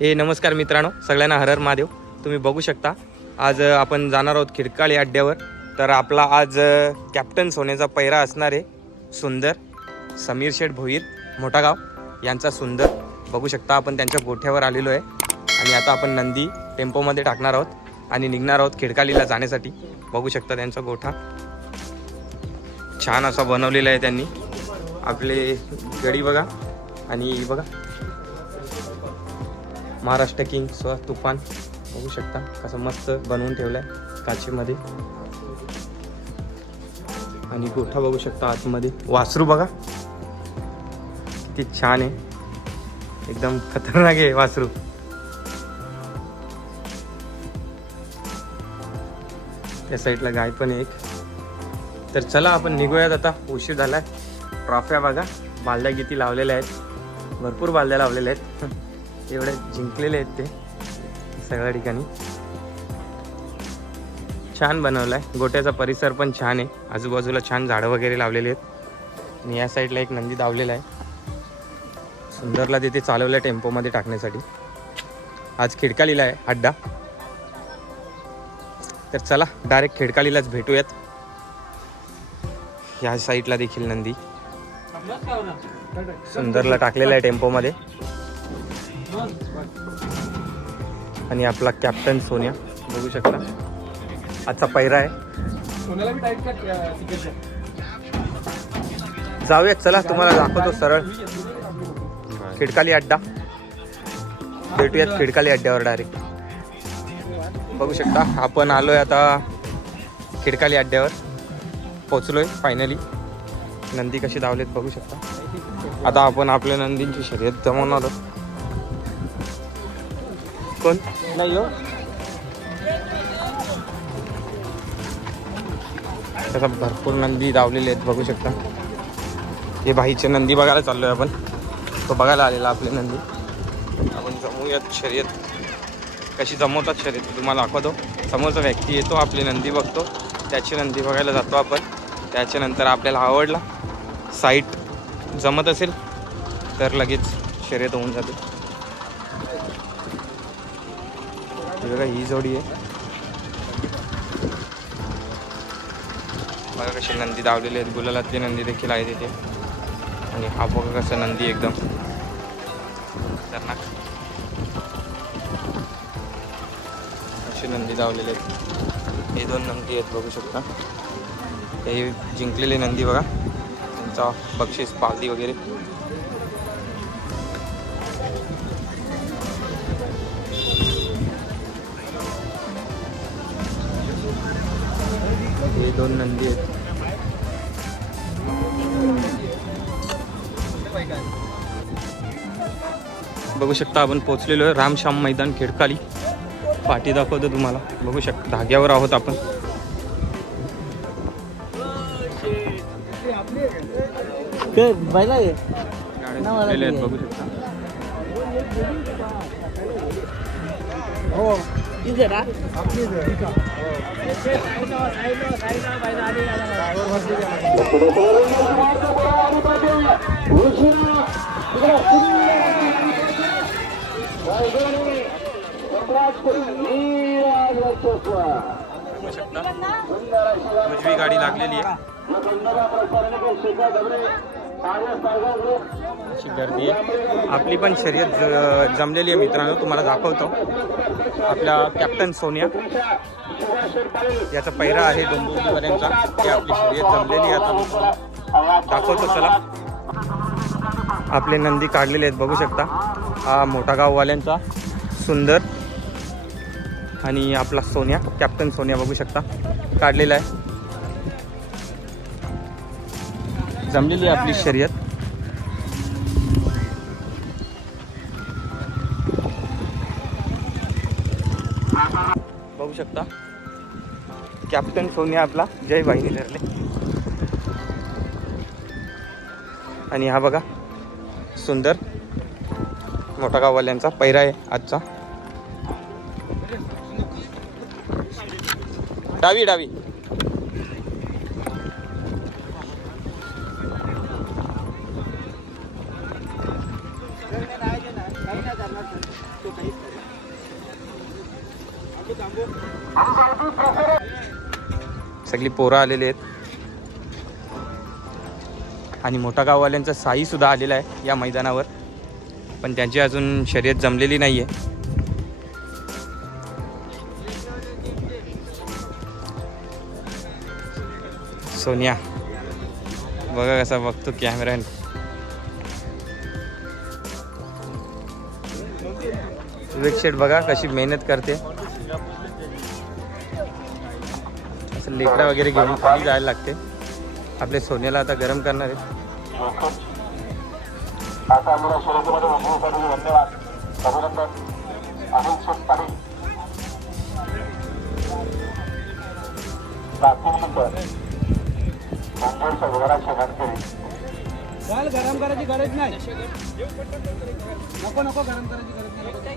नमस्कार मित्रांनो, सगळ्यांना हर हर महादेव. तुम्ही बघू शकता आज आपण जाणार आहोत खिडकाळी अड्ड्यावर. तर आपला आज कॅप्टन सोन्याचा पैरा असणार आहे सुंदर. समीर शेठ भोईर मोठागाव यांचा सुंदर बघू शकता. आपण त्यांच्या गोठ्यावर आलेलो आहे आणि आता आपण नंदी टेम्पोमध्ये टाकणार आहोत आणि निघणार आहोत खिडकालीला जाण्यासाठी. बघू शकता त्यांचा गोठा छान असा बनवलेला आहे त्यांनी. आपले गडी बघा आणि बघा महाराष्ट्र किंग तुफान बघू शकता कसं मस्त बनवून ठेवलंय काचेमध्ये. आणि गोठा बघू शकता आतमध्ये. वासरू बघा किती छान आहे, एकदम खतरनाक आहे वासरू. त्या साईडला गाय पण एक. तर चला आपण निघूयात आता, उशीर झालाय. ट्रॉफ्या बघा, बालद्या किती लावलेल्या आहेत, भरपूर बालद्या लावलेल्या आहेत. एवढे जिंकलेले आहेत ते सगळ्या ठिकाणी. छान बनवलाय. गोट्याचा परिसर पण छान आहे, आजूबाजूला छान झाडं वगैरे लावलेली आहेत. आणि या साईडला एक नंदी धावलेला आहे. सुंदरला तिथे चालवलं टेम्पोमध्ये टाकण्यासाठी. आज खिडकालीला आहे अड्डा. तर चला डायरेक्ट खिडकालीलाच भेटूयात. या साईडला देखील नंदी सुंदरला टाकलेला आहे टेम्पोमध्ये. आणि आपला कॅप्टन सोन्या बघू शकता आजचा पैरा आहे. जाऊयात चला, तुम्हाला दाखवतो सरळ खिडकाली अड्डा. भेटूयात खिडकाली अड्ड्यावर डायरेक्ट. बघू शकता आपण आलोय आता खिडकाली अड्ड्यावर, पोचलोय फायनली. नंदी कशी धावलेत बघू शकता. आता आपण आपल्या नंदींची शर्यत जमवणार आहोत. कोण नाही हो, त्याचा भरपूर नंदी धावलेले आहेत बघू शकता. हे भाईचे नंदी बघायला चाललोय आपण. तो बघायला आलेला आपले नंदी. आपण जमूयात शर्यत. कशी जमवतात शर्यत तुम्हाला दाखवतो. समोरचा व्यक्ती येतो, आपली नंदी बघतो, त्याची नंदी बघायला जातो आपण. त्याच्यानंतर आपल्याला आवडला, साईट जमत असेल तर लगेच शर्यत होऊन जाते. बघा ही जोडी आहे बघा कशी नंदी धावलेली आहेत. गुलालातली नंदी देखील आहे तिथे. आणि हा बघा कसं नंदी एकदम खतरनाक अशी नंदी धावलेली आहेत. हे दोन नंदी आहेत बघू शकता. हे जिंकलेले नंदी बघा, त्यांचा बक्षीस पालदी वगैरे. हे दोन नंदी आहेत. बघू शकता आपण पोचलेलो आहे रामश्याम मैदान खिडकाली. पाठी दाखवतो तुम्हाला, बघू शकता धाग्यावर आहोत आपण. गाड्या आहेत बघू शकता. हो उजवी गाडी लागलेली आहे. अशी गर्दी आहे. आपली पण शर्यत जमलेली आहे मित्रांनो, तुम्हाला दाखवतो. आपला कॅप्टन सोन्या याचा पैरा आहे डोंबिवलीपर्यंतचा. ती आपली शर्यत जमलेली आहे. आता दाखवतो चला. आपले नंदी काढलेले आहेत बघू शकता. हा मोठा गाववाल्यांचा सुंदर आणि आपला सोन्या कॅप्टन सोन्या बघू शकता काढलेला आहे. जमलेली आहे आपली शर्यत. बघू शकता कॅप्टन सोन्या आपला जय भाईने धरले. आणि हा बघा सुंदर मोठा गाववाल्यांचा पैरा आहे आजचा. डावी डावी सगळी पोरं आलेली आहेत आणि मोठा गाववाल्यांचा साई सुद्धा आलेला आहे या मैदानावर, पण त्यांची अजून शर्यत जमलेली नाही आहे. सोनिया बघा कसा बघतो कॅमेरा. विवेक शेठ बघा कशी मेहनत करते. असं लेकरा वगैरे घेऊन खाली जायला लागते. आपल्या सोन्याला आता गरम करणार आहे. गरम करायची गरज नाही. नको नको गरम करायची गरज नाही.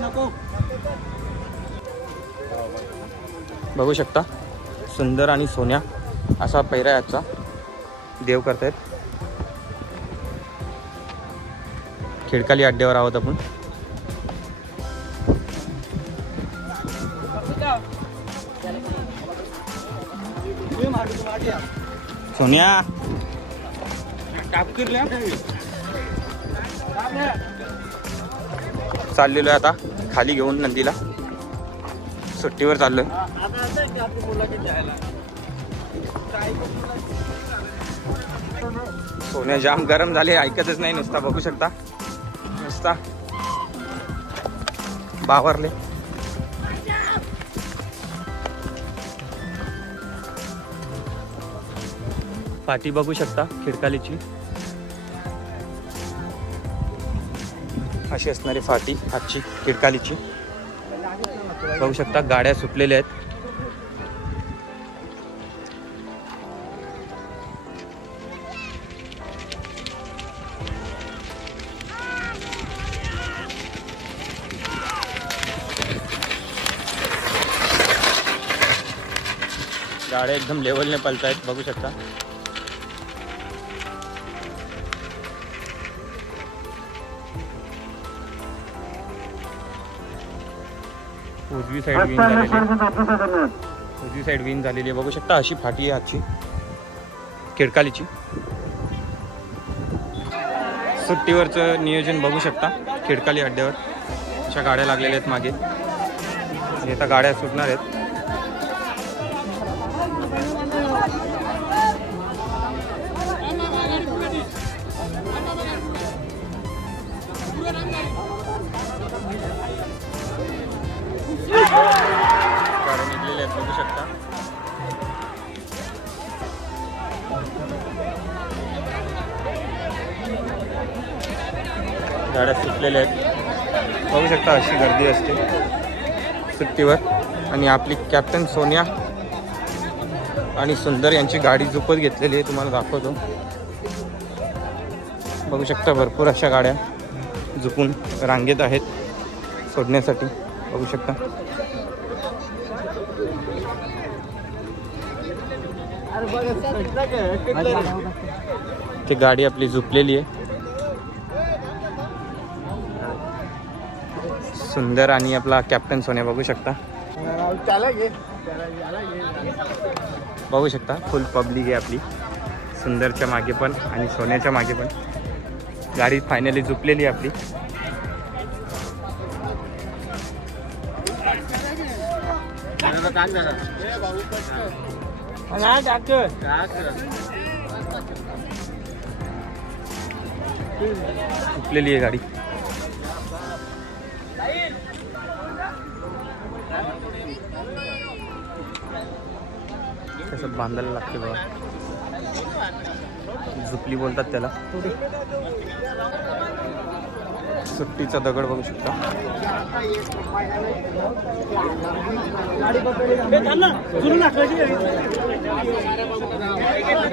नको. बघू शकता सुंदर आणि सोन्या असा पैरा याचा देव करतायत. खिडकाली अड्ड्यावर आहोत आपण. सोन्या चाललेलो आहे आता खाली घेऊन नंदीला. सुट्टीवर चाललोय. सोन्या जाम गरम झाले, ऐकतच नाही नुसता. बघू शकता नुसता बावरले. पाठी बघू शकता खिडकालीची अशी असणारी फाटी आजची खिडकालीची. बघू शकता गाड्या सुटलेल्या आहेत. गाड्या एकदम लेवलने पलतायत. बघू शकता उजवी साईड विन झालेली. उजवी साईड विन झालेली आहे. बघू शकता अशी फाटी आहे आजची खिडकालीची. सुट्टीवरचं नियोजन बघू शकता. खिडकाली अड्ड्यावर अशा गाड्या लागलेल्या आहेत मागे. आता गाड्या सुटणार आहेत. गाड्या निघलेल्या आहेत बघू शकता. गाड्या सुटलेल्या आहेत. बघू शकता अशी गर्दी असते सुट्टीवर. आणि आपली कॅप्टन सोनिया आणि सुंदर यांची गाडी झुपत घेतलेली आहे. तुम्हाला दाखवतो. बघू शकता भरपूर अशा गाड्या झुपून रांगेत आहेत सोडण्यासाठी. बघू शकता ती गाडी आपली झुपलेली आहे. सुंदर आणि आपला कॅप्टन सोन्या बघू शकता. बघू शकता फुल पब्लिक आहे आपली सुंदरच्या मागे पण आणि सोन्याच्या मागे पण. गाडी फायनली झुपलेली आहे आपली. झुपलेली आहे गाडी. कसं बांधायला लागते बघा. झुपली बोलतात त्याला. सुट्टीचा दगड बघू शकता.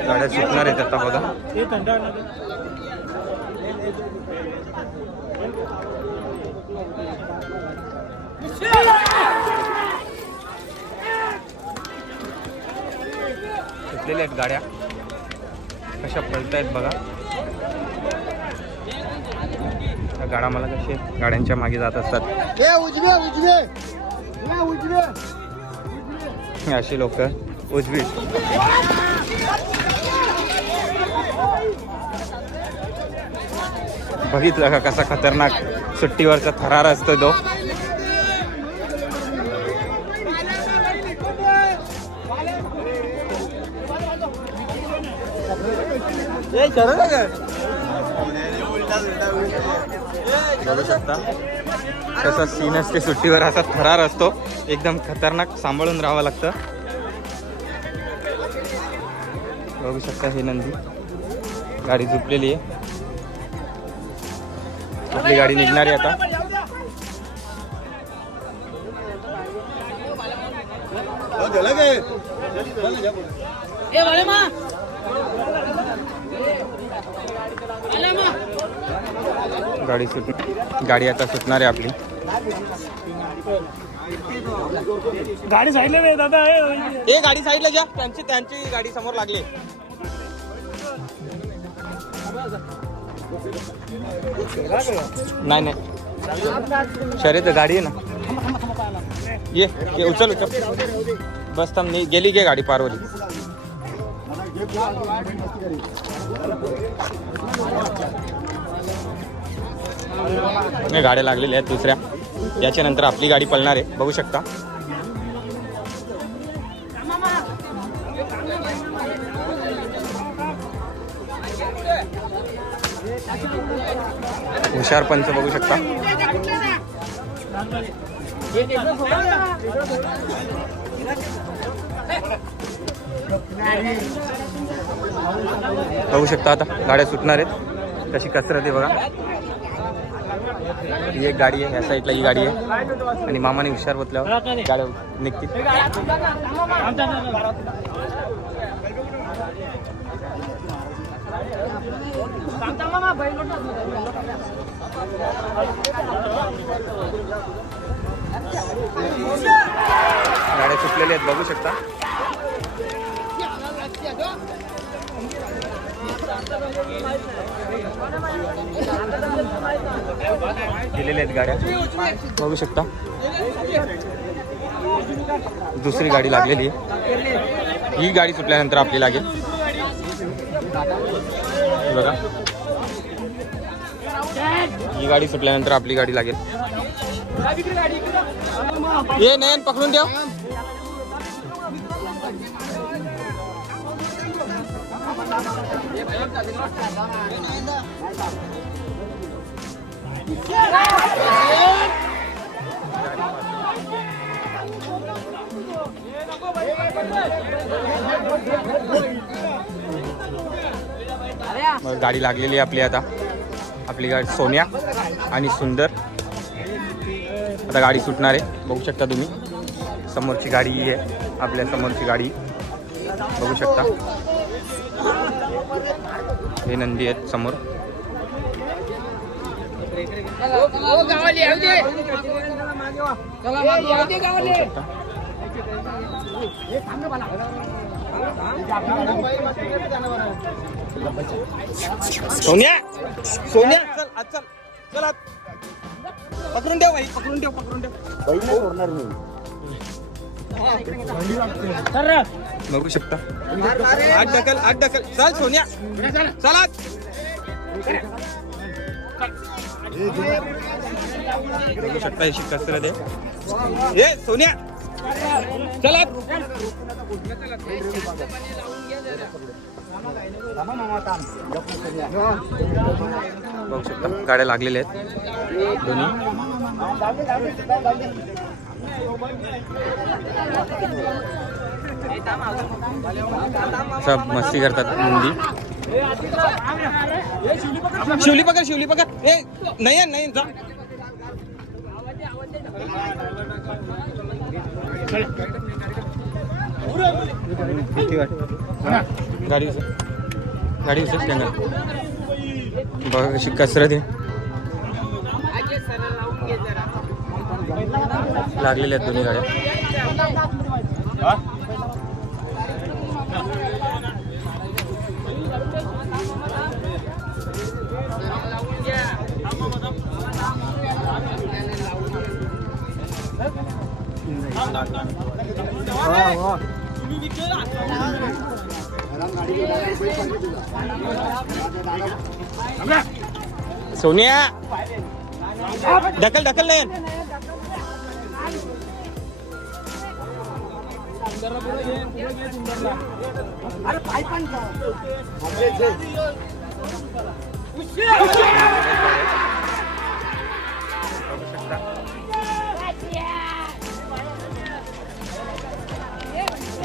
गाड्या सुटणार आहेत आता बघा. सुटलेल्या आहेत गाड्या कशा पळतायत बघा. गाडा मला कसे गाड्यांच्या मागे जात असतात. अशी लोक उजवी. बघितलं का कसा खतरनाक सुट्टीवरचा थरार असतो तो. बघू शकता कसा सीन असते सुट्टीवर, असा थरार असतो एकदम खतरनाक, सांभाळून राहावं लागतं. बघू शकता ही नंदी गाडी झुपलेली आहे. आपली गाडी निघणार आहे आता. गाडी आता सुटणार आहे आपली. गाडी साईडला नाही दादा. ए गाडी साईडला जा, त्यांची गाडी समोर लागली. नाही नाही शर्यत गाडी आहे ना. ये उचल बस थांब. गेली गे गाडी पारवली. गाड्या लागलेल्या आहेत दुसऱ्या. याच्या नंतर आपली गाडी पळणार आहे बघू शकता. हुशार पंच बघू शकता. बघू शकता आता गाड्या सुटणार आहेत. कशी कसरत आहे बघा. ही एक गाडी आहे, या साईडला ही गाडी आहे आणि मामाने हुशार बसल्यावर गाड्या निघतील. गाड्या सुटलेल्या आहेत बघू शकता. गेलेल्या आहेत गाड्या बघू शकता. दुसरी गाडी लागलेली आहे. ही गाडी सुटल्यानंतर आपली लागेल बघा. ही गाडी सुटल्यानंतर आपली गाडी लागेल. ये नयन पकडून ठेव. गाडी लागलेली आहे आपली. आता आपली गाडी सोन्या आणि सुंदर. आता गाडी सुटणार आहे बघू शकता तुम्ही. समोरची गाडी ही आहे, आपल्या समोरची गाडी बघू शकता. हे नंदी आहेत समोर. सोन्या सोन्या चल आज चल चल आज पकडून ठेव भाई. पकडून ठेव बघू शकता. आठ ढकल चल सोन्या चल आज. बघू शकता अशी कसरत आहे. ए सोन्या चला. बघू शकता गाड्या लागलेल्या आहेत दोन्ही. सब मस्ती करतात नंदी. शिवली पकड ए नयन जा. किती गाडी उचल बघा कशी कसरत आहे. लागलेल्या आहेत दोन्ही गाड्या. सोनिया ढकल ढकल नाही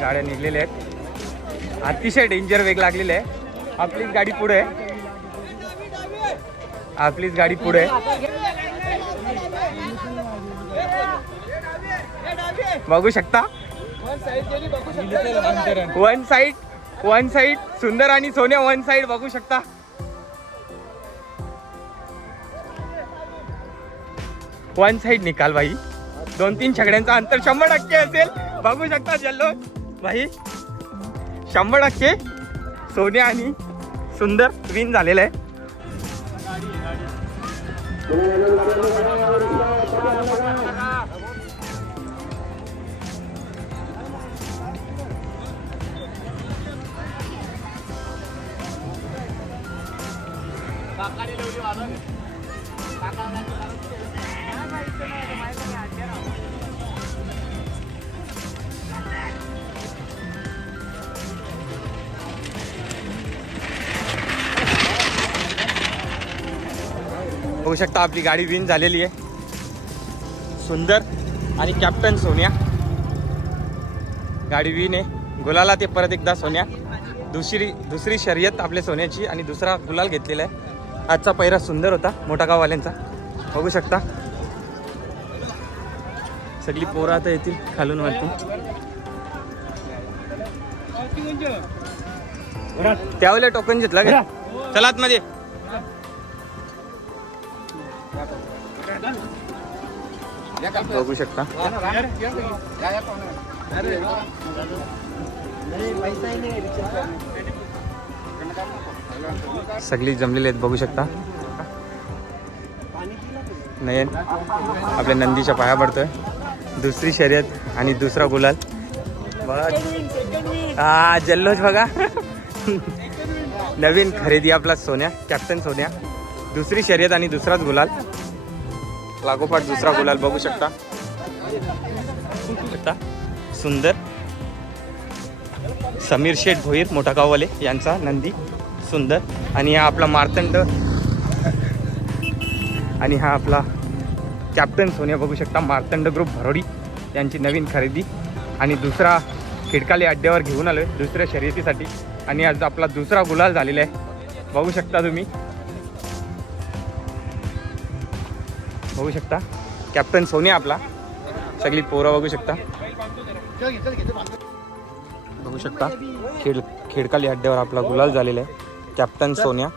गाड्या निघलेल्या आहेत. अतिशय डेंजर वेग लागलेले आहे. आपलीच गाडी पुढे आहे. आपलीच गाडी पुढे आहे. बघू शकता वन साइड सुंदर आणि सोन्या वन साइड बघू शकता. वन साइड निकाल भाई. 2-3 छकड्यांचा अंतर 100% असेल. बघू शकता जल्लोष भाई. 100% सोन्या आणि सुंदर विन झालेला आहे. बघू शकता आपली गाडी विन झालेली आहे. सुंदर आणि कॅप्टन सोन्या गाडी विन आहे. गुलाला ते परत एकदा सोन्या. दुसरी शर्यत आपल्या सोन्याची आणि दुसरा गुलाल घेतलेला आहे. आजचा पहिरा सुंदर होता मोठा गाववाल्यांचा. बघू शकता सगळी पोरं आता येतील खालून वरती. त्यावेळेला टोकन घेतला का? चला आतमध्ये. बघू शकता सगळी जमलेली आहेत. बघू शकता नयन आपल्या नंदीच्या पाया पडतोय. दुसरी शर्यत आणि दुसरा गुलाल. हा जल्लोष बघा. नवीन खरेदी आपला सोन्या कॅप्टन सोन्या. दुसरी शर्यत आणि दुसराच गुलाल. लागोपाठ दुसरा गुलाल. बघू शकता सुंदर. समीर शेठ भोईर मोठा गाववाले यांचा नंदी सुंदर. आणि हा आपला मार्तंड आणि हा आपला कॅप्टन सोन्या. बघू शकता मार्तंड ग्रुप भरोडी यांची नवीन खरेदी. आणि दुसरा खिडकाली अड्ड्यावर घेऊन आलोय दुसऱ्या शर्यतीसाठी. आणि आज आपला दुसरा गुलाल झालेला आहे. बघू शकता तुम्ही. बघू शकता कॅप्टन सोन्या आपला. सगळी पोरं बघू शकता. बघू शकता खिडकाली अड्ड्यावर आपला गुलाल झालेला आहे. कॅप्टन सोन्या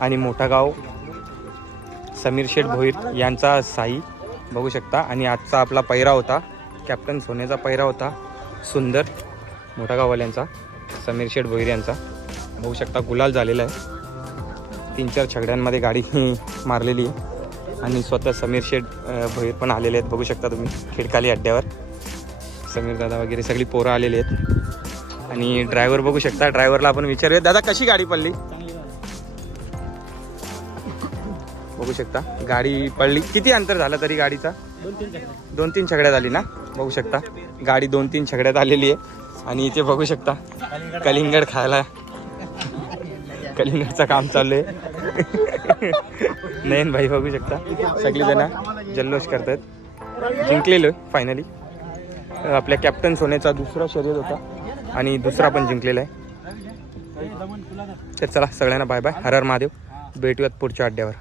आणि मोठा गाव समीर शेठ भोईर यांचा साई. बघू शकता. आणि आजचा आपला पहिरा होता कॅप्टन सोन्याचा पहिरा होता सुंदर मोठा गाववाल्यांचा समीर शेठ भोईर यांचा. बघू शकता गुलाल झालेला आहे. 3-4 छकड्यांमध्ये गाडी मारलेली आहे. आणि स्वतः समीर शेठ भोईर पण आलेले आहेत. बघू शकता तुम्ही खिडकाली अड्ड्यावर. समीर दादा वगैरे सगळी पोरं आलेली आहेत. आणि ड्रायव्हर बघू शकता. ड्रायव्हरला आपण विचारूया दादा कशी गाडी पडली. बघू शकता गाडी पडली. किती अंतर झालं तरी गाडीचा? 2-3 छकड्या झाली ना. बघू शकता गाडी 2-3 छकड्यात आलेली आहे. आणि इथे बघू शकता कलिंगड खायला कलिंगडचं काम चालू आहे. नयन भाई बघू शकता सगळीजण जल्लोष करतात. जिंकलेलो फायनली. आपल्या कॅप्टन सोन्याचा दुसरा शर्यत होता आणि दुसरा पण जिंकलेला आहे. तर चला सगळ्यांना बाय बाय. हर हर महादेव. भेटूयात पुढच्या अड्ड्यावर.